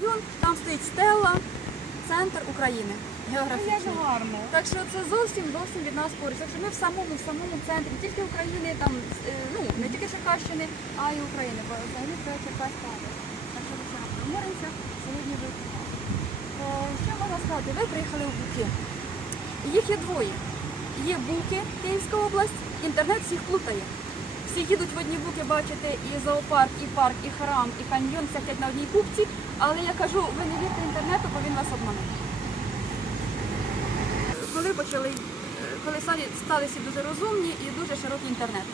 район, там стоїть стела, центр України. Як Географічно. гарно. Так що це зовсім зовсім від нас поруч. Якщо ми в самому в самому центрі, не тільки України, там е, ну не тільки Черкащини, а й України. Бо взагалі це Черкаська область. Так що це говоримося сьогодні ви. Е, Що можна сказати? Ви приїхали в Буки. Їх є двоє. Є Буки, Київська область, інтернет всіх плутає. Всі їдуть в одні буки бачити і зоопарк, і парк, і храм, і каньйон, все п'ять на одній купці. Але я кажу, ви не вірте інтернету, бо він вас обмане коли почали, коли стали всі дуже розумні і дуже широкий інтернет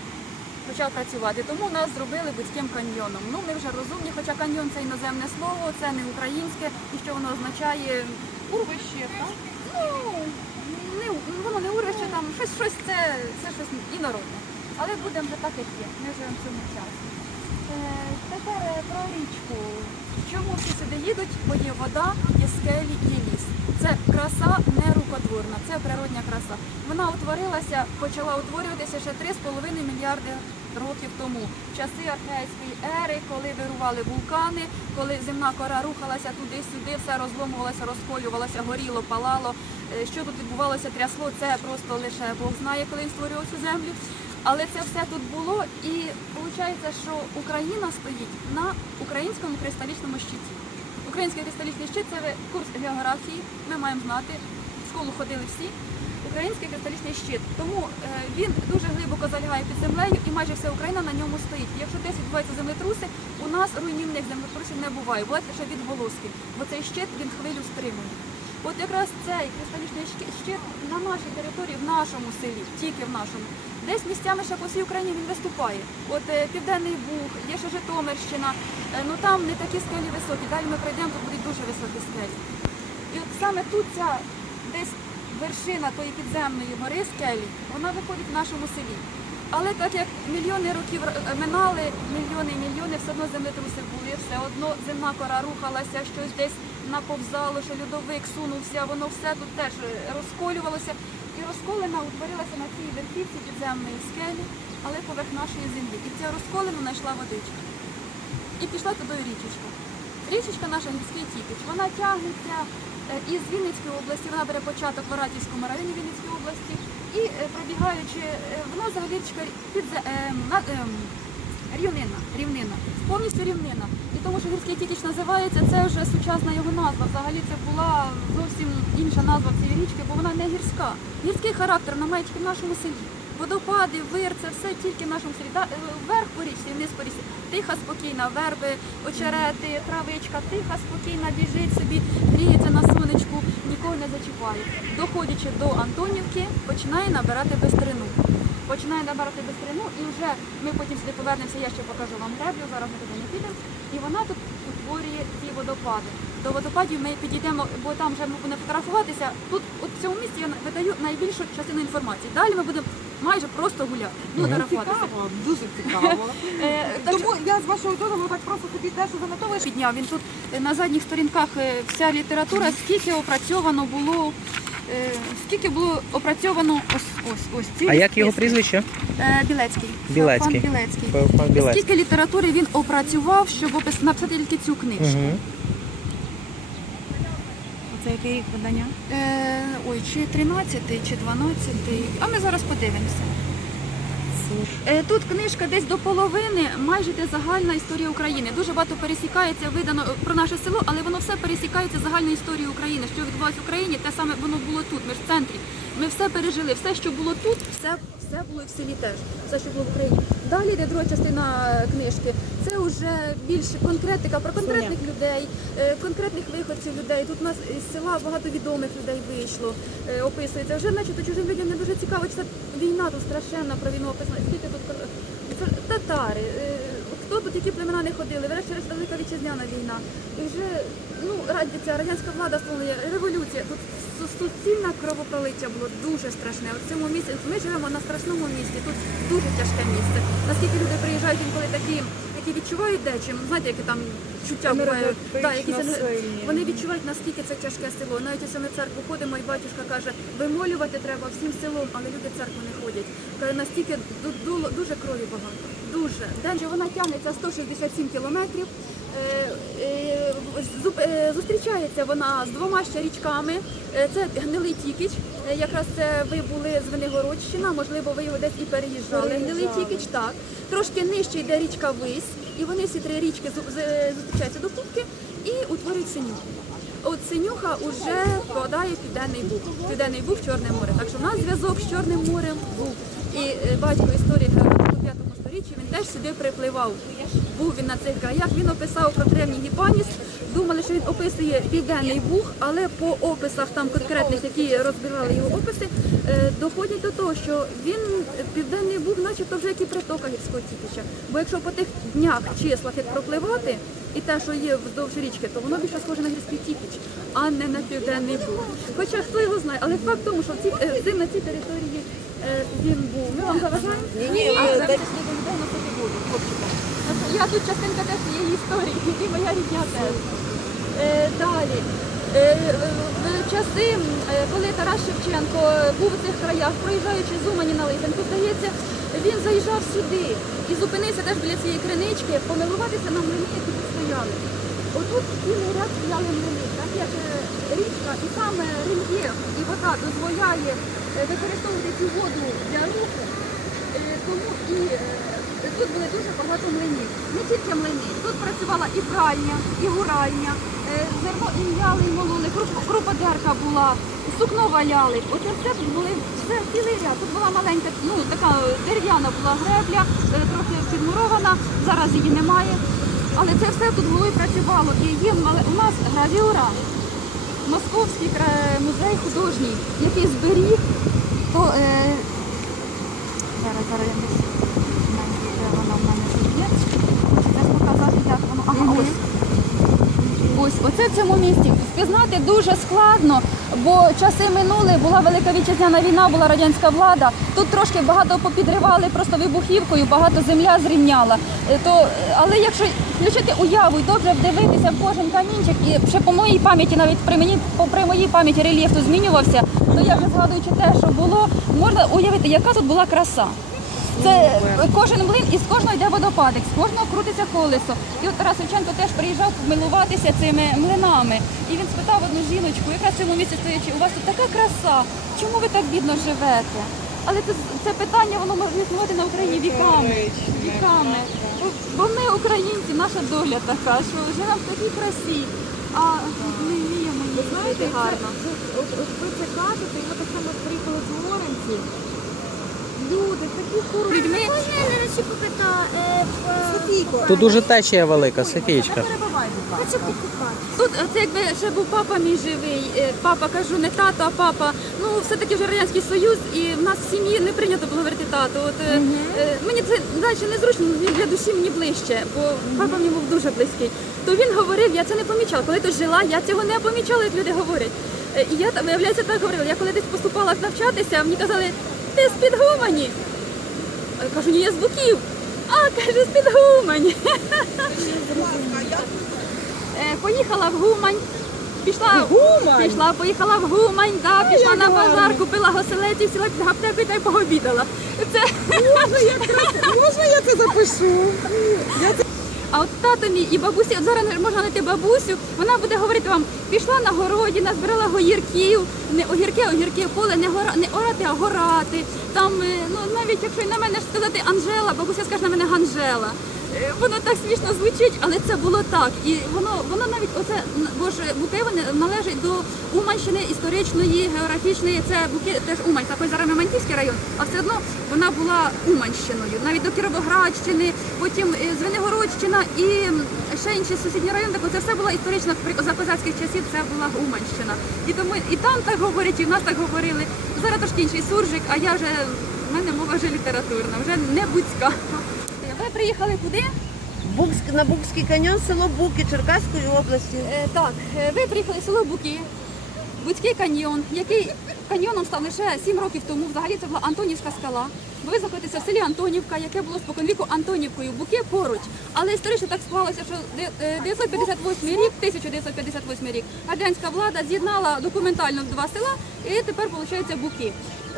почав працювати. Тому нас зробили будь-ким каньйоном. Ну ми вже розумні, хоча каньйон це іноземне слово, це не українське, і що воно означає урвище, так? Ну, не, воно не урвище, там щось, щось це, це щось інородне. Але будемо вже так, як є. Ми живемо в цьому часі. Е, тепер е, про річку. Чому всі сюди їдуть? Бо є вода, є скелі, є ліс. Це краса нерукотворна, це природня краса. Вона утворилася, почала утворюватися ще 3,5 мільярди років тому. Часи архейської ери, коли вирували вулкани, коли земна кора рухалася туди-сюди, все розломувалося, розколювалося, горіло, палало. Е, Що тут відбувалося, трясло, це просто лише Бог знає, коли він створював цю землю. Але це все тут було, і виходить, що Україна стоїть на українському кристалічному щиті. Український кристалічний щит це курс географії. Ми маємо знати. В школу ходили всі. Український кристалічний щит. Тому е, він дуже глибоко залягає під землею, і майже вся Україна на ньому стоїть. Якщо десь відбуваються землетруси, у нас руйнівних землетрусів не буває. Буває лише відголоски, бо цей щит він хвилю стримує. От якраз цей кристалічний щит на нашій території, в нашому селі, тільки в нашому. Десь місцями ще по всій Україні він виступає. От е, Південний Буг, є ще Житомирщина, е, ну там не такі скелі високі. Далі ми пройдемо, тут будуть дуже високі скелі. І от саме тут ця десь вершина тої підземної гори скелі, вона виходить в нашому селі. Але так як мільйони років е, минали, мільйони і мільйони, все одно землетруси були, все одно земна кора рухалася, щось десь наповзало, що льодовик сунувся, воно все тут теж розколювалося. І розколина утворилася на цій верхівці підземної скелі, але поверх нашої землі. І ця розколина знайшла водичка. І пішла туди річечка. Річечка наша гірський Тіпіч, вона тягнеться е, із Вінницької області, вона бере початок в Аратівському районі Вінницької області. І е, пробігаючи, е, вона взагалі річка підзе- е, на- ем, рівнина, рівнина, повністю рівнина. І тому, що гірський Тітіч називається, це вже сучасна його назва. Взагалі це була зовсім інша назва цієї річки, бо вона не гірська. Гірський характер вона має тільки в нашому селі. Водопади, вир, це все тільки в нашому селі. Е, Вверх по річці, вниз по річці. Тиха, спокійна, верби, очерети, травичка, тиха, спокійна, біжить собі, гріється на сонечку, нікого не зачіпає. Доходячи до Антонівки, починає набирати бистрину. Починає набирати бистрину і вже ми потім сюди повернемося, я ще покажу вам греблю, зараз ми туди не підемо. І вона тут утворює ці водопади. До водопадів ми підійдемо, бо там вже ми будемо фотографуватися. Тут от в цьому місці я видаю найбільшу частину інформації. Далі ми будемо майже просто гуляти. Ну, фотографуватися. Цікаво, дуже цікаво. Е, так Тому я з вашого дозволу так просто собі теж занотовую. підняв. Він тут е, на задніх сторінках е, вся література, скільки опрацьовано було, скільки було опрацьовано ось ось ось ці А як його прізвище? Е, Білецький. Білецький. Пан Білецький. Пан Білецький. Скільки літератури він опрацював, щоб опис- написати тільки цю книжку? Угу. Це який рік видання? Е, ой, чи 13 чи 12 а ми зараз подивимося. Е, Тут книжка десь до половини, майже де загальна історія України. Дуже багато пересікається, видано е, про наше село, але воно все пересікається загальною історією України. Що відбувалося в Україні, те саме воно було тут. Ми ж в центрі. Ми все пережили. Все, що було тут, все, все було і в селі теж. Все, що було в Україні. Далі йде друга частина е, книжки. Це вже більше конкретика про конкретних людей, е, конкретних виходців людей. Тут у нас із села багато відомих людей вийшло, е, описується. Вже начебто чужим людям не дуже цікаво, чи це війна тут страшенна про війну описана. Скільки тут татари, хто тут які племена не ходили, врешті решт велика вітчизняна війна. І вже ну радяться, радянська влада встановлює революція. Тут суцільне кровопролиття було дуже страшне. От в цьому місці ми живемо на страшному місці. Тут дуже тяжке місце. Наскільки люди приїжджають інколи такі, які відчувають дечим, знаєте, які там чуття буває, да, якісь вони відчувають, наскільки це тяжке село. Навіть ось ми в церкву ходимо, і батюшка каже, вимолювати треба всім селом, але люди в церкву не ходять. Каже, настільки дуже крові багато. Дуже. Же вона тягнеться 167 кілометрів. Е, е, е, зустрічається вона з двома ще річками. Це гнилий тікіч. Якраз це ви були з Венигородщина, можливо, ви його десь і переїжджали. Гнилий тікіч, так. Трошки нижче йде річка Вись, і вони всі три річки зустрічаються до кубки і утворюють синюху. От синюха вже впадає в південний буг. Південний буг Чорне море. Так що в нас зв'язок з Чорним морем був. І батько історії у 5 сторіччі він теж сюди припливав. Був він на цих краях. Він описав про древній Гіпаніс. Думали, що він описує південний буг, але по описах там конкретних, які розбирали його описи, е, доходять до того, що він південний буг, начебто вже як і притока гірського тікіча. Бо якщо по тих днях, числах як пропливати, і те, що є вздовж річки, то воно більше схоже на гірський тікіч, а не на південний буг. Хоча хто його знає, але факт в тому, що ці, е, на цій території е, він був. Ми вам заважаємо? Ні, ні, а ми це десь- слідом людей на собі буду, хлопчика. Я тут частинка теж цієї історії, і моя рідня теж. Е, далі. Е, в часи, коли Тарас Шевченко був у цих краях, проїжджаючи з Умані на Липенку, здається, він заїжджав сюди і зупинився теж біля цієї кринички, помилуватися на млини, які тут стояли. Отут цілий ряд стояли млини, так як е, річка, і саме рельєф і вода дозволяє е, використовувати цю воду для руху. Тому і тут були дуже багато млинів. Не тільки млини. Тут працювала і пральня, і гуральня, е, зерно і м'яли, і мололи, круп- круподерка була, сукно валяли. Оце все тут були все цілий ряд. Тут була маленька, ну така дерев'яна була гребля, е, трохи підмурована, зараз її немає. Але це все тут було і працювало. І є у нас гравюра. Московський музей художній, який зберіг, то е, зараз зараз я десь знайду, де вона в мене тут є. Хочу теж показати, як воно. Ага, ось. Ось, оце в цьому місці. Впізнати дуже складно, бо часи минули, була велика вітчизняна війна, була радянська влада. Тут трошки багато попідривали просто вибухівкою, багато земля зрівняла. Е, То, але якщо включити уяву і добре вдивитися в кожен камінчик, і ще по моїй пам'яті, навіть при мені, попри моїй пам'яті рельєф тут змінювався, то я вже згадуючи те, що було, можна уявити, яка тут була краса. Це кожен млин і з кожного йде водопадик, з кожного крутиться колесо. І от Тарас Шевченко теж приїжджав милуватися цими млинами. І він спитав одну жіночку, якраз в цьому місці стоячи, у вас тут така краса, чому ви так бідно живете? Але це, це питання воно може існувати на Україні віками. Віками. Бо, ми, українці, наша доля така, що живемо в такій красі, а не вміємо її жити гарно. От, ви це кажете, ми так само приїхали з Лоренці. Люди, такі хороші. Людьми Хочу покатати. Софійко. Тут дуже течія велика, Софійчка. Хочу покупати. Тут е, це якби ще був папа мій живий. е, Папа кажу, не тато, а папа. Ну все-таки вже радянський союз, і в нас в сім'ї не прийнято було говорити тато. От е, е, мені це далі незручно, він для душі мені ближче, бо папа мені був дуже близький. То він говорив, я це не помічала. Коли тут жила, я цього не помічала, як люди говорять. Е, І я там, виявляється, так говорила. Я коли десь поступала навчатися, мені казали, ти з під гумані. А я кажу, ні, я з буків. А, каже, з під гумані. Е, Поїхала в Гумань. Пішла, Гумань? пішла, поїхала в Гумань, да, пішла як на гарно. базар, купила госелець і сіла під аптеку і та й пообідала. Це... Можна я це запишу? А от тато мій і бабусі, от зараз можна знайти бабусю, вона буде говорити вам, пішла на городі, назбирала огірків, не огірки, огірки, поле, не гора, не орати, а горати. Там, е, ну навіть якщо на мене сказати Анжела, бабуся скаже на мене Ганжела. Воно так смішно звучить, але це було так. І воно, воно навіть оце, н- бо ж Букево належить до Уманщини історичної, географічної. Це Буки, теж Умань, такий зараз Мемантівський район, а все одно вона була Уманщиною. Навіть до Кіровоградщини, потім е, Звенигородщина і ще інші сусідні райони. Так це все була історично за козацьких часів. Це була Уманщина. І тому і там так говорять, і в нас так говорили. Зараз трошки інший суржик, а я вже в мене мова вже літературна, вже не будська. Приїхали куди? Букськ, на Букський каньйон, село Буки Черкаської області. Е, так, е, ви приїхали в село Буки, Буцький каньйон, який каньйоном став лише 7 років тому. Взагалі це була Антонівська скала. Бо ви знаходитеся в селі Антонівка, яке було споконвіку Антонівкою. Буки поруч. Але історично так склалося, що де- е, 958 рік, 1958 рік, радянська влада з'єднала документально два села, і тепер виходить Буки.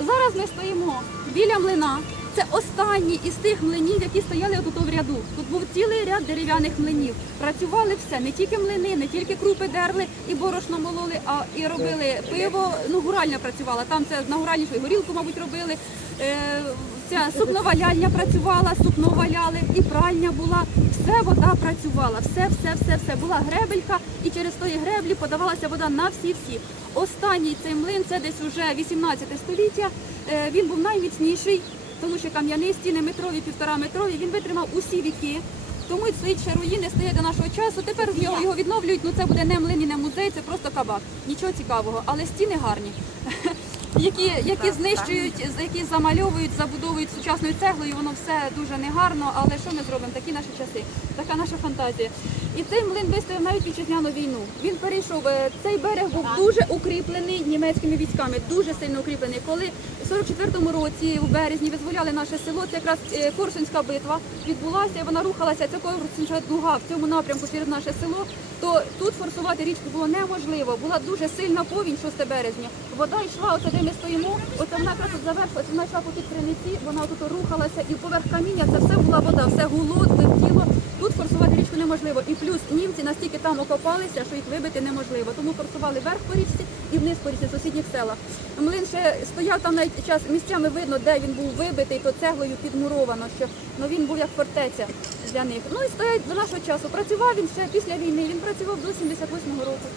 Зараз ми стоїмо біля млина. Це останній із тих млинів, які стояли тут в ряду. Тут був цілий ряд дерев'яних млинів. Працювали все, не тільки млини, не тільки крупи дерли і борошно мололи, а і робили пиво. Ну, гуральня працювала. Там це на гуральні, що горілку, мабуть, робили. Е, Ця сукноваляльня працювала, сукно валяли, і пральня була. Все вода працювала, все, все, все, все. Була гребелька, і через тої греблі подавалася вода на всі-всі. Останній цей млин, це десь уже 18 століття. Е, Він був найміцніший, тому що кам'яні стіни метрові, півтора метрові. Він витримав усі віки. Тому й стоїть ще руїни, стоять до нашого часу. Тепер в нього його відновлюють. Ну це буде не млин і не музей, це просто кабак. Нічого цікавого, але стіни гарні. Які, які знищують, які замальовують, забудовують сучасною цеглою, воно все дуже негарно, але що ми зробимо? Такі наші часи, така наша фантазія. І цей млин вистояв навіть вітчизняну війну. Він перейшов, е, цей берег був дуже укріплений німецькими військами, дуже сильно укріплений. Коли в 44-му році, у березні, визволяли наше село, це якраз е, Корсунська битва відбулася, вона рухалася, ця Корсунська дуга в цьому напрямку через наше село, то тут форсувати річку було неможливо. Була дуже сильна повінь 6 березня. Вода йшла, оце де ми стоїмо, оце вона якраз от завершилась, вона йшла по криниці, вона тут рухалася, і поверх каміння це все була вода, все гуло, летіло. Тут форсувати річку неможливо. І плюс німці настільки там окопалися, що їх вибити неможливо. Тому форсували вверх по річці і вниз по річці в сусідніх селах. Млин ще стояв там навіть час місцями видно, де він був вибитий, то цеглою підмуровано, що ну він був як фортеця для них. Ну і стоять до нашого часу. Працював він ще після війни. Він працював до 78-го року.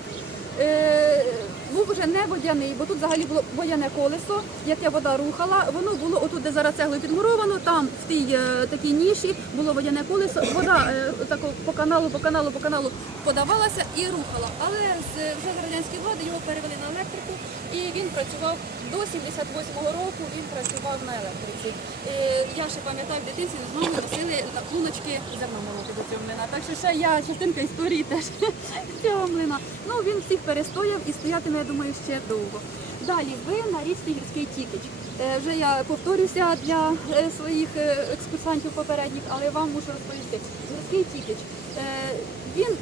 Е, був вже не водяний, бо тут взагалі було водяне колесо, яке вода рухала. Воно було отут, де зараз цеглою підмуровано, там в тій е, такій ніші було водяне колесо. Вода е, тако по каналу, по каналу, по каналу подавалася і рухала. Але вже з радянської влади його перевели на електрику, і він працював до 78-го року. Він працював на електриці. Е, я ще пам'ятаю, в дитинстві з мамою носили клуночки зерно молоти до цього млина. Так що ще я частинка історії теж цього млина. Ну він всіх перестояв і стоятиме, я думаю, ще довго. Далі ви на річці гірський тікич. Е, Вже я повторюся для е, своїх екскурсантів попередніх, але вам мушу розповісти. Гірський тікич. Він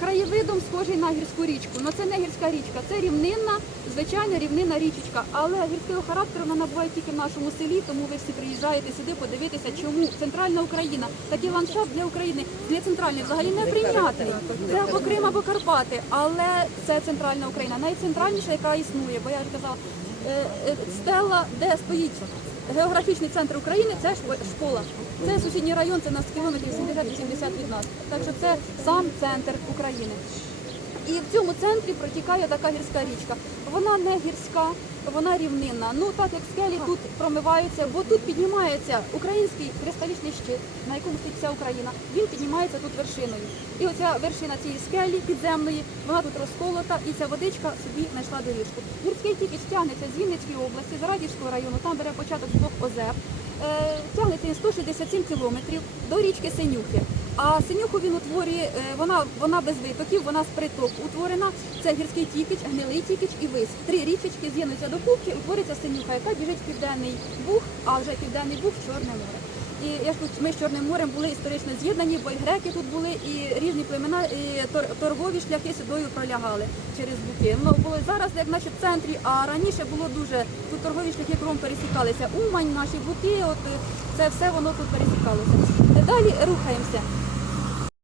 краєвидом схожий на гірську річку. але це не гірська річка, це рівнинна, звичайна рівнинна річечка. Але гірського характеру вона набуває тільки в нашому селі, тому ви всі приїжджаєте сюди подивитися, чому центральна Україна, такий ландшафт для України не центральний, взагалі не прийнятний. Це або Крим, або Карпати, але це центральна Україна, найцентральніша, яка існує. Бо я вже казала, е, е, стела, де стоїть географічний центр України, це школа. Це сусідній район, це на кілометрів 70-80 від нас. Так що це сам центр України. І в цьому центрі протікає така гірська річка. Вона не гірська, вона рівнинна. Ну так як скелі тут промиваються, бо тут піднімається український кристалічний щит, на якому стоїть вся Україна. Він піднімається тут вершиною. І оця вершина цієї скелі підземної, вона тут розколота, і ця водичка собі знайшла доріжку. Гірський тільки стягнеться з Вінницької області, з Радівського району, там бере початок з двох озер. Е, тягнеться він 167 кілометрів до річки Синюхи. А синюху він утворює, е, вона, вона без витоків, вона з приток утворена. Це гірський тікич, гнилий тікич і вис. Три річечки з'єднуються до кубки, утвориться синюха, яка біжить в південний буг, а вже південний буг Чорне море. І я ж тут ми з Чорним морем були історично з'єднані, бо і греки тут були, і різні племена, і тор- торгові шляхи сюдою пролягали через буки. Воно було зараз, як наче в центрі, а раніше було дуже тут торгові шляхи кром пересікалися. Умань, наші буки, от це все воно тут пересікалося. Далі рухаємося.